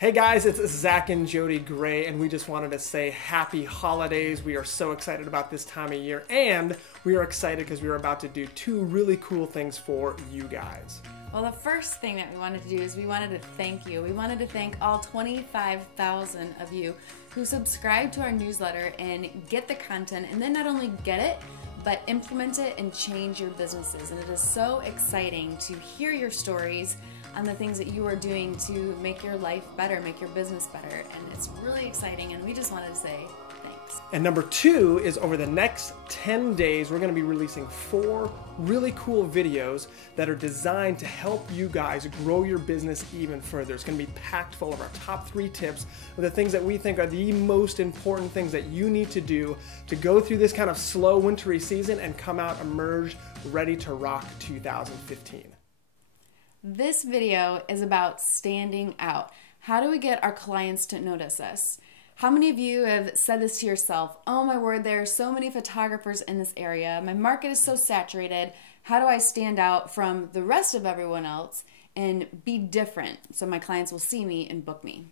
Hey guys, it's Zach and Jody Gray, and we just wanted to say happy holidays. We are so excited about this time of year, and we are excited because we are about to do two really cool things for you guys. Well, the first thing that we wanted to do is we wanted to thank you. We wanted to thank all 25,000 of you who subscribe to our newsletter and get the content, and then not only get it, but implement it and change your businesses. And it is so exciting to hear your stories on the things that you are doing to make your life better, make your business better. And it's really exciting, and we just wanted to say thanks. And number two is over the next 10 days, we're going to be releasing 4 really cool videos that are designed to help you guys grow your business even further. It's going to be packed full of our top 3 tips of the things that we think are the most important things that you need to do to go through this kind of slow wintry season and come out emerged, ready to rock 2015. This video is about standing out. How do we get our clients to notice us? How many of you have said this to yourself? Oh my word, there are so many photographers in this area. My market is so saturated. How do I stand out from the rest of everyone else and be different so my clients will see me and book me?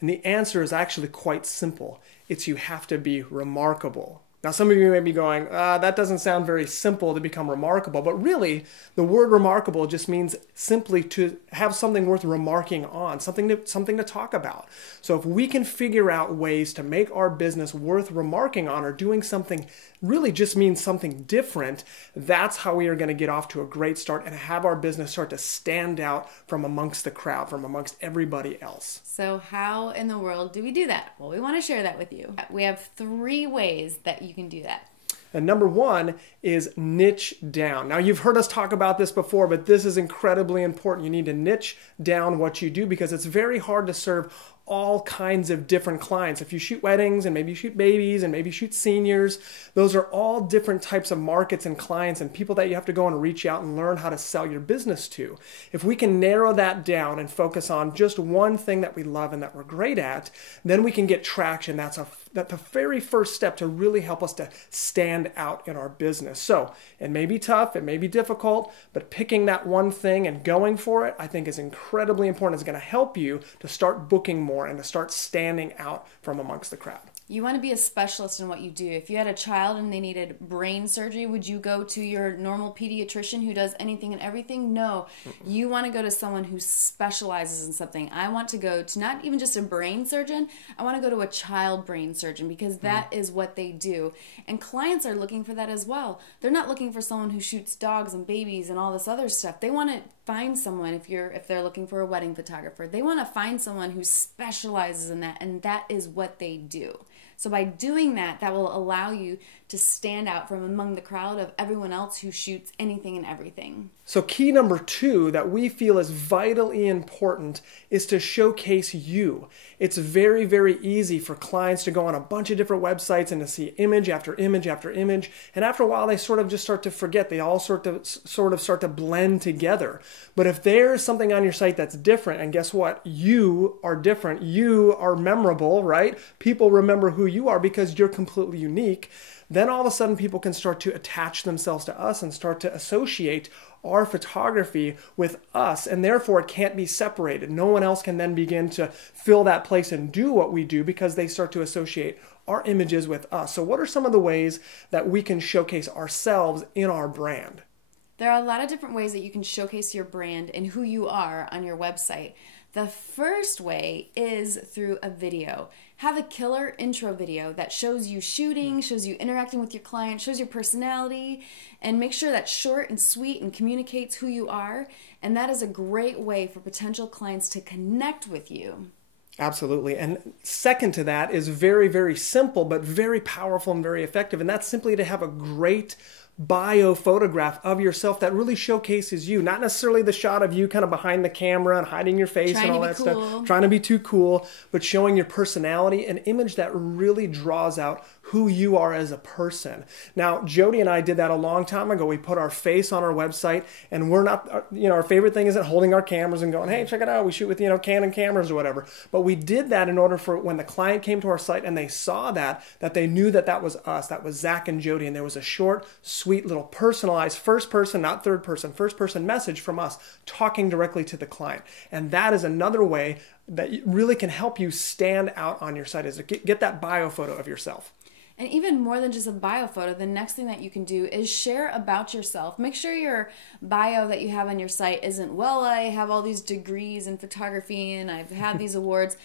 And the answer is actually quite simple. It's you have to be remarkable. Now, some of you may be going, that doesn't sound very simple to become remarkable, but really the word remarkable just means simply to have something worth remarking on, something to talk about. So if we can figure out ways to make our business worth remarking on or doing something really just means something different, that's how we are going to get off to a great start and have our business start to stand out from amongst the crowd, from amongst everybody else. So how in the world do we do that? Well, we want to share that with you. We have 3 ways that you can do that. And number 1 is niche down. Now, you've heard us talk about this before, but this is incredibly important. You need to niche down what you do because it's very hard to serve all kinds of different clients. If you shoot weddings and maybe you shoot babies and maybe you shoot seniors, those are all different types of markets and clients and people that you have to go and reach out and learn how to sell your business to. If we can narrow that down and focus on just one thing that we love and that we're great at, then we can get traction. That's the very first step to really help us to stand out in our business. So it may be tough, it may be difficult, but picking that one thing and going for it, I think is incredibly important. It's going to help you to start booking more and to start standing out from amongst the crowd. You want to be a specialist in what you do. If you had a child and they needed brain surgery, would you go to your normal pediatrician who does anything and everything? No. You want to go to someone who specializes in something. I want to go to not even just a brain surgeon. I want to go to a child brain surgeon because that is what they do. And clients are looking for that as well. They're not looking for someone who shoots dogs and babies and all this other stuff. They want to find someone, if they're looking for a wedding photographer, they want to find someone who specializes in that, and that is what they do. So by doing that, that will allow you to stand out from among the crowd of everyone else who shoots anything and everything. So key number 2 that we feel is vitally important is to showcase you. It's very, very easy for clients to go on a bunch of different websites and to see image after image after image. And after a while, they sort of just start to forget. They all sort of start to blend together. But if there's something on your site that's different, and guess what? You are different. You are memorable, right? People remember who you are because you're completely unique. Then all of a sudden people can start to attach themselves to us and start to associate our photography with us, and therefore it can't be separated. No one else can then begin to fill that place and do what we do because they start to associate our images with us. So what are some of the ways that we can showcase ourselves in our brand? There are a lot of different ways that you can showcase your brand and who you are on your website. The first way is through a video. Have a killer intro video that shows you shooting, shows you interacting with your client, shows your personality, and make sure that's short and sweet and communicates who you are. And that is a great way for potential clients to connect with you. Absolutely. And second to that is very, very simple, but very powerful and very effective. And that's simply to have a great bio photograph of yourself that really showcases you, not necessarily the shot of you kind of behind the camera and hiding your face and all that stuff, trying to be too cool, but showing your personality, an image that really draws out who you are as a person. Now, Jody and I did that a long time ago. We put our face on our website, and we're not, our favorite thing isn't holding our cameras and going, hey, check it out, we shoot with, Canon cameras or whatever. But we did that in order for when the client came to our site and they saw that they knew that was us, that was Zach and Jody, and there was a short, sweet, little personalized first person, not third person, first person message from us talking directly to the client. And that is another way that really can help you stand out on your site, is to get that bio photo of yourself. And even more than just a bio photo, the next thing that you can do is share about yourself. Make sure your bio that you have on your site isn't, well, I have all these degrees in photography and I've had these awards.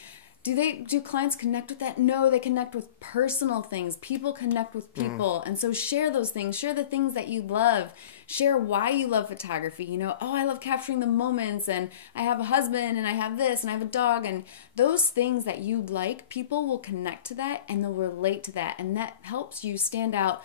Do clients connect with that? No, they connect with personal things. People connect with people. And so share those things. Share the things that you love. Share why you love photography. I love capturing the moments, and I have a husband, and I have this, and I have a dog. And those things that you like, people will connect to that, and they'll relate to that. And that helps you stand out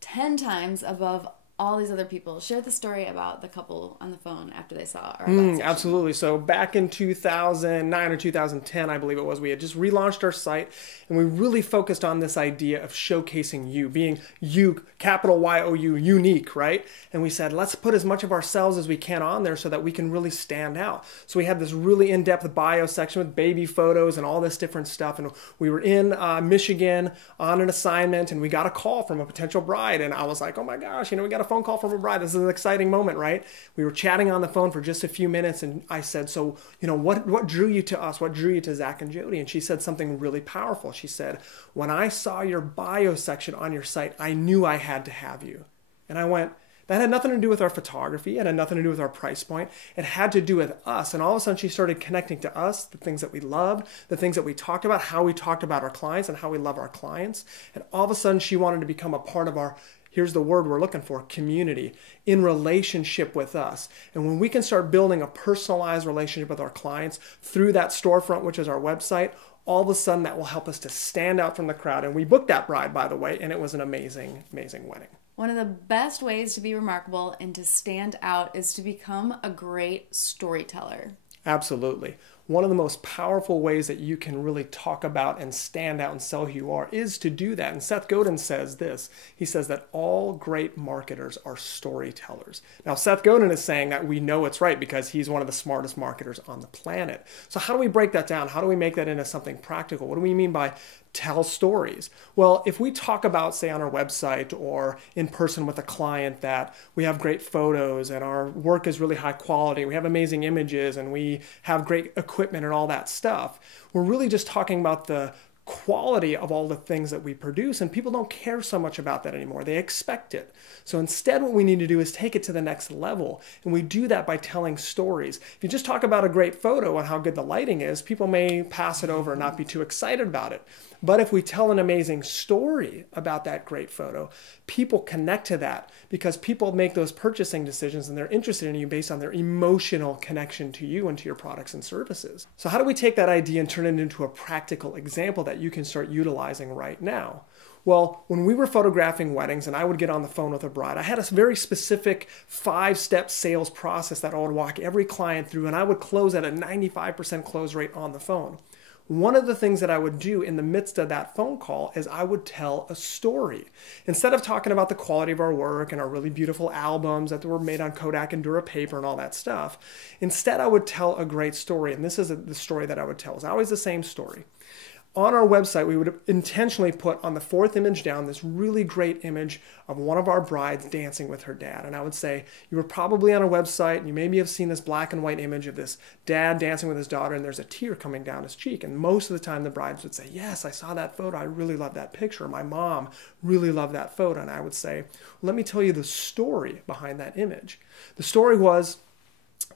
10 times above all these other people. Share the story about the couple on the phone after they saw our last session. Absolutely. So back in 2009 or 2010, I believe it was, we had just relaunched our site, and we really focused on this idea of showcasing you, being you, capital Y-O-U, unique, right? And we said, let's put as much of ourselves as we can on there so that we can really stand out. So we had this really in-depth bio section with baby photos and all this different stuff. And we were in Michigan on an assignment, and we got a call from a potential bride. And I was like, oh my gosh, we got a phone call from a bride. This is an exciting moment, right? We were chatting on the phone for just a few minutes, and I said, so, what drew you to us? What drew you to Zach and Jody? And she said something really powerful. She said, when I saw your bio section on your site, I knew I had to have you. And I went, that had nothing to do with our photography. It had nothing to do with our price point. It had to do with us. And all of a sudden she started connecting to us, the things that we loved, the things that we talked about, how we talked about our clients and how we love our clients. And all of a sudden she wanted to become a part of our, here's the word we're looking for, community, in relationship with us. And when we can start building a personalized relationship with our clients through that storefront, which is our website, all of a sudden that will help us to stand out from the crowd. And we booked that bride, by the way, and it was an amazing, amazing wedding. One of the best ways to be remarkable and to stand out is to become a great storyteller. Absolutely. One of the most powerful ways that you can really talk about and stand out and sell who you are is to do that. And Seth Godin says this. He says that all great marketers are storytellers. Now, Seth Godin is saying that we know it's right because he's one of the smartest marketers on the planet. So how do we break that down? How do we make that into something practical? What do we mean by tell stories? Well, if we talk about, say, on our website or in person with a client that we have great photos and our work is really high quality, we have amazing images and we have great equipment and all that stuff, we're really just talking about the quality of all the things that we produce, and people don't care so much about that anymore. They expect it. So instead what we need to do is take it to the next level, and we do that by telling stories. If you just talk about a great photo and how good the lighting is, people may pass it over and not be too excited about it. But if we tell an amazing story about that great photo, people connect to that because people make those purchasing decisions and they're interested in you based on their emotional connection to you and to your products and services. So how do we take that idea and turn it into a practical example that you can start utilizing right now? Well, when we were photographing weddings and I would get on the phone with a bride, I had a very specific 5-step sales process that I would walk every client through, and I would close at a 95% close rate on the phone. One of the things that I would do in the midst of that phone call is I would tell a story. Instead of talking about the quality of our work and our really beautiful albums that were made on Kodak and Dura paper and all that stuff, instead I would tell a great story. And this is the story that I would tell. It's always the same story. On our website, we would intentionally put on the 4th image down this really great image of one of our brides dancing with her dad. And I would say, you were probably on a website and you maybe have seen this black and white image of this dad dancing with his daughter and there's a tear coming down his cheek. And most of the time the brides would say, yes, I saw that photo. I really love that picture. My mom really loved that photo. And I would say, let me tell you the story behind that image. The story was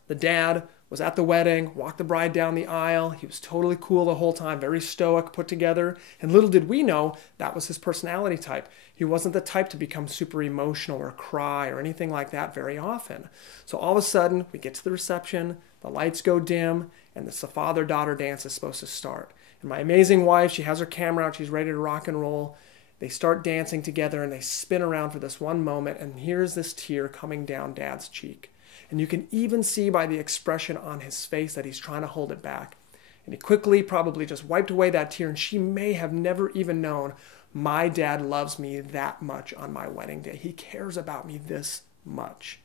the dad was at the wedding, walked the bride down the aisle. He was totally cool the whole time, very stoic, put together. And little did we know that was his personality type. He wasn't the type to become super emotional or cry or anything like that very often. So all of a sudden, we get to the reception, the lights go dim, and the father-daughter dance is supposed to start. And my amazing wife, she has her camera out, she's ready to rock and roll. They start dancing together and they spin around for this one moment, and here's this tear coming down Dad's cheek. And you can even see by the expression on his face that he's trying to hold it back. And he quickly probably just wiped away that tear, and she may have never even known my dad loves me that much on my wedding day. He cares about me this much.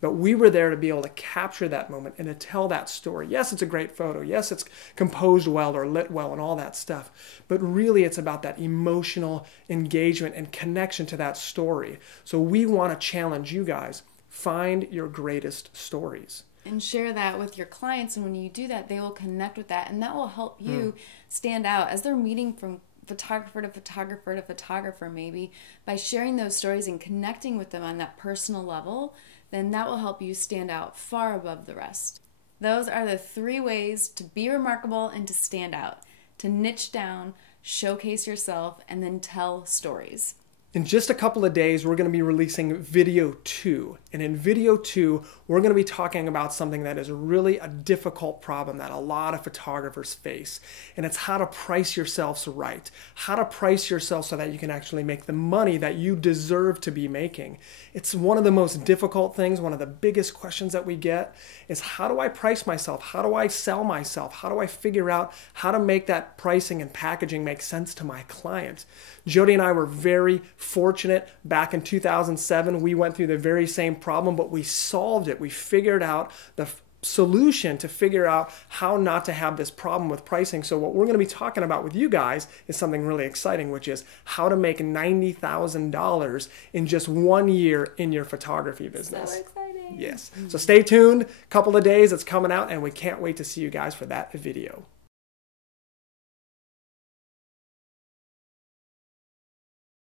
But we were there to be able to capture that moment and to tell that story. Yes, it's a great photo. Yes, it's composed well or lit well and all that stuff. But really, it's about that emotional engagement and connection to that story. So we want to challenge you guys. Find your greatest stories. And share that with your clients. And when you do that, they will connect with that. And that will help you stand out as they're meeting from photographer to photographer to photographer, maybe. By sharing those stories and connecting with them on that personal level, then that will help you stand out far above the rest. Those are the 3 ways to be remarkable and to stand out. To niche down, showcase yourself, and then tell stories. In just a couple of days, we're going to be releasing video 2. And in video 2, we're going to be talking about something that is really a difficult problem that a lot of photographers face. And it's how to price yourselves right. How to price yourself so that you can actually make the money that you deserve to be making. It's one of the most difficult things. One of the biggest questions that we get is, how do I price myself? How do I sell myself? How do I figure out how to make that pricing and packaging make sense to my client? Jody and I were very fortunate. Back in 2007, we went through the very same problem, but we solved it. We figured out the solution to figure out how not to have this problem with pricing. So what we're going to be talking about with you guys is something really exciting, which is how to make $90,000 in just 1 year in your photography business. So exciting. Yes. So stay tuned. Couple of days, it's coming out, and we can't wait to see you guys for that video.